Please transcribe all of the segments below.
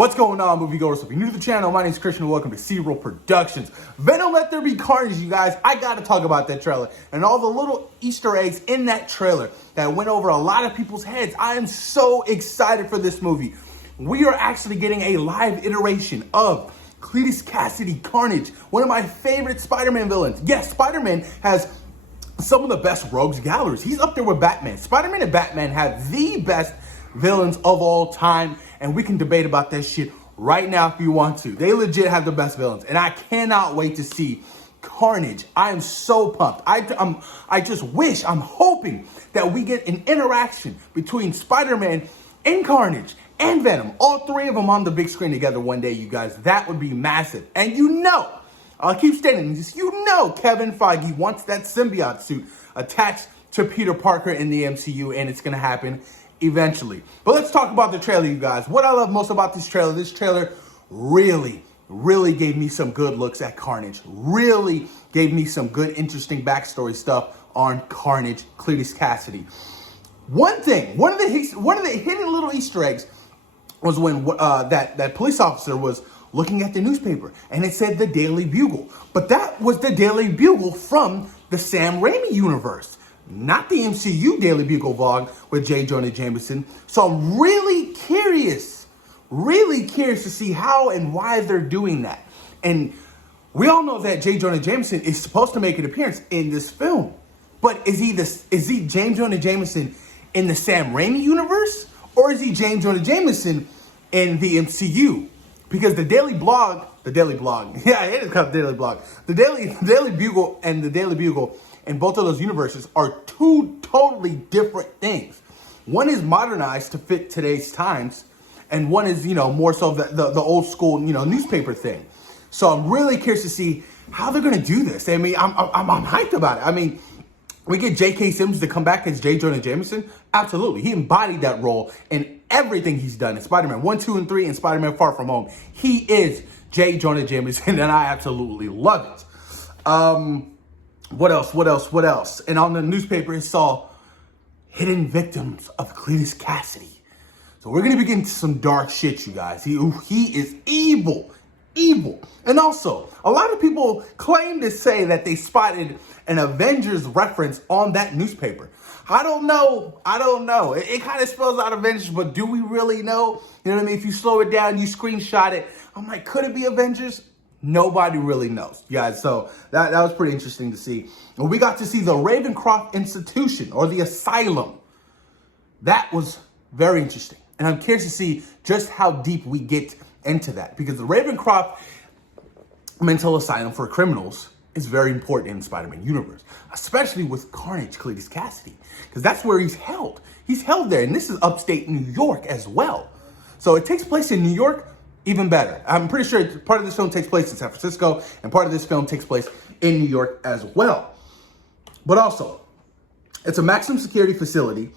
What's going on, moviegoers? If you're new to the channel, my name is Christian and welcome to C-Roll Productions. Venom Let There Be Carnage, you guys. I gotta talk about that trailer and all the little Easter eggs in that trailer that went over a lot of people's heads. I am so excited for this movie. We are actually getting a live iteration of Cletus Kasady Carnage, one of my favorite Spider-Man villains. Yes, Spider-Man has some of the best rogues galleries. He's up there with Batman. Spider-Man and Batman have the best villains of all time, and we can debate about that shit right now if you want to. They legit have the best villains, and I cannot wait to see Carnage. I am so pumped. I just wish, I'm hoping that we get an interaction between Spider-Man and Carnage and Venom, all three of them on the big screen together one day, you guys. That would be massive. And you know, I'll keep stating this, you know Kevin Feige wants that symbiote suit attached to Peter Parker in the MCU, and it's going to happen eventually. But let's talk about the trailer, you guys. What I love most about this trailer really gave me some good looks at Carnage. Really gave me some good, interesting backstory stuff on Carnage, Cletus Kasady. One of the hidden little Easter eggs was when that police officer was looking at the newspaper and it said the Daily Bugle. But that was the Daily Bugle from the Sam Raimi universe, not the MCU Daily Bugle vlog with J. Jonah Jameson. So I'm really curious to see how and why they're doing that. And we all know that J. Jonah Jameson is supposed to make an appearance in this film. But is he James Jonah Jameson in the Sam Raimi universe? Or is he James Jonah Jameson in the MCU? Because the Daily Bugle, and both of those universes are two totally different things. One is modernized to fit today's times, and one is, more so the old school, newspaper thing. So I'm really curious to see how they're gonna do this. I mean, I'm hyped about it. I mean, we get J.K. Simmons to come back as J. Jonah Jameson. Absolutely, he embodied that role in everything he's done in Spider-Man 1, 2, and 3, and Spider-Man Far From Home. He is J. Jonah Jameson, and I absolutely love it. What else? And on the newspaper, it saw hidden victims of Cletus Kasady. So we're going to be getting to some dark shit, you guys. He is evil. And also, a lot of people claim to say that they spotted an Avengers reference on that newspaper. I don't know. It kind of spells out Avengers, but do we really know? You know what I mean? If you slow it down, you screenshot it. I'm like, could it be Avengers? Nobody really knows, guys. So that was pretty interesting to see. And we got to see the Ravencroft Institution, or the Asylum. That was very interesting. And I'm curious to see just how deep we get into that. Because the Ravencroft Mental Asylum for criminals is very important in the Spider-Man universe. Especially with Carnage, Cletus Kasady. Because that's where he's held. He's held there. And this is upstate New York as well. So it takes place in New York. Even better. I'm pretty sure part of this film takes place in San Francisco, and part of this film takes place in New York as well. But also, it's a maximum security facility,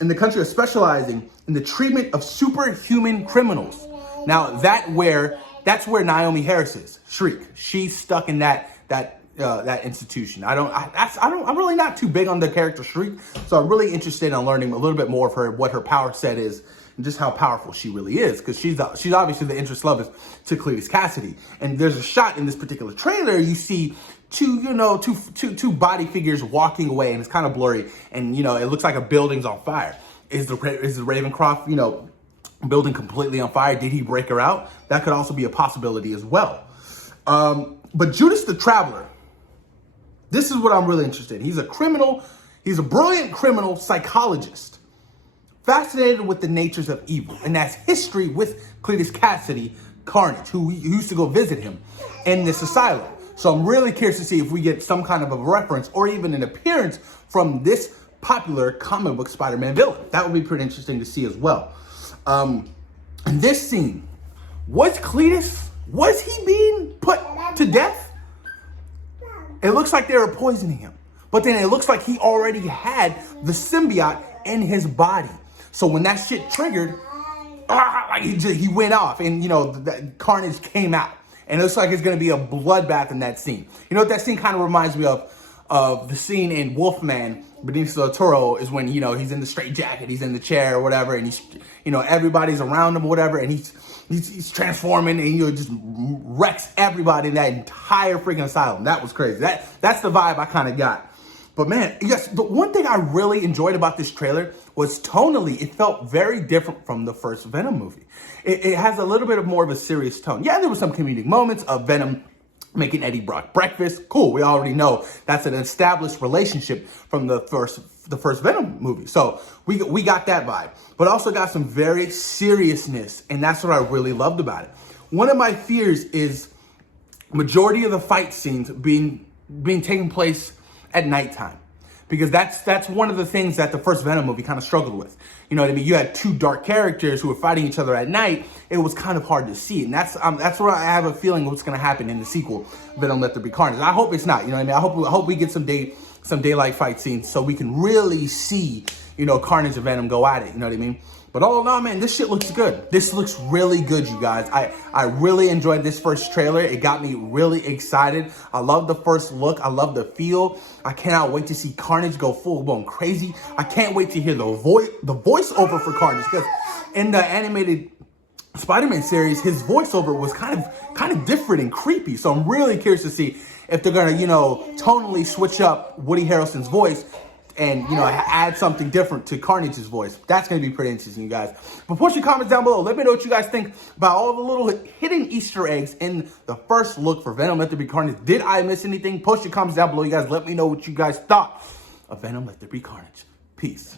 and the country is specializing in the treatment of superhuman criminals. Now, that's where Naomi Harris is. Shriek. She's stuck in that institution. I'm really not too big on the character Shriek, so I'm really interested in learning a little bit more of her, what her power set is, and just how powerful she really is, because she's obviously the interest love to Cletus Kasady. And there's a shot in this particular trailer, you see two body figures walking away, and it's kind of blurry, and it looks like a building's on fire. Is the Ravencroft building completely on fire? Did he break her out? That could also be a possibility as well. But Judas the Traveler, this is what I'm really interested in. He's a criminal. He's a brilliant criminal psychologist, fascinated with the natures of evil, and that's history with Cletus Kasady, Carnage, who used to go visit him in this asylum. So I'm really curious to see if we get some kind of a reference or even an appearance from this popular comic book Spider-Man villain. That would be pretty interesting to see as well. In this scene, was he being put to death? It looks like they were poisoning him, but then it looks like he already had the symbiote in his body. So when that shit triggered, he went off, and the Carnage came out, and it looks like it's gonna be a bloodbath in that scene. You know what that scene kind of reminds me of? of the scene in Wolfman, Benicio del Toro, is when, you know, he's in the straight jacket, he's in the chair or whatever, and he's, you know, everybody's around him or whatever, and he's transforming and, you know, just wrecks everybody in that entire freaking asylum. That was crazy. That's the vibe I kind of got. But man, yes, the one thing I really enjoyed about this trailer was tonally, it felt very different from the first Venom movie. It has a little bit of more of a serious tone. Yeah, there were some comedic moments of Venom making Eddie Brock breakfast. Cool, we already know that's an established relationship from the first Venom movie. So we got that vibe. But also got some very seriousness, and that's what I really loved about it. One of my fears is majority of the fight scenes being taking place at nighttime, because that's one of the things that the first Venom movie kind of struggled with. You know what I mean? You had two dark characters who were fighting each other at night. It was kind of hard to see, and that's where I have a feeling what's going to happen in the sequel, Venom: Let There Be Carnage. I hope it's not. You know what I mean? I hope we get some daylight fight scenes so we can really see, you know, Carnage and Venom go at it. You know what I mean? But all in all, man, this shit looks good. This looks really good, you guys. I really enjoyed this first trailer. It got me really excited. I love the first look. I love the feel. I cannot wait to see Carnage go full-blown crazy. I can't wait to hear the voiceover for Carnage, because in the animated Spider-Man series, his voiceover was kind of different and creepy. So I'm really curious to see if they're gonna, you know, tonally switch up Woody Harrelson's voice and, you know, add something different to Carnage's voice. That's going to be pretty interesting, you guys. But post your comments down below. Let me know what you guys think about all the little hidden Easter eggs in the first look for Venom: Let There Be Carnage. Did I miss anything? Post your comments down below, you guys. Let me know what you guys thought of Venom: Let There Be Carnage. Peace.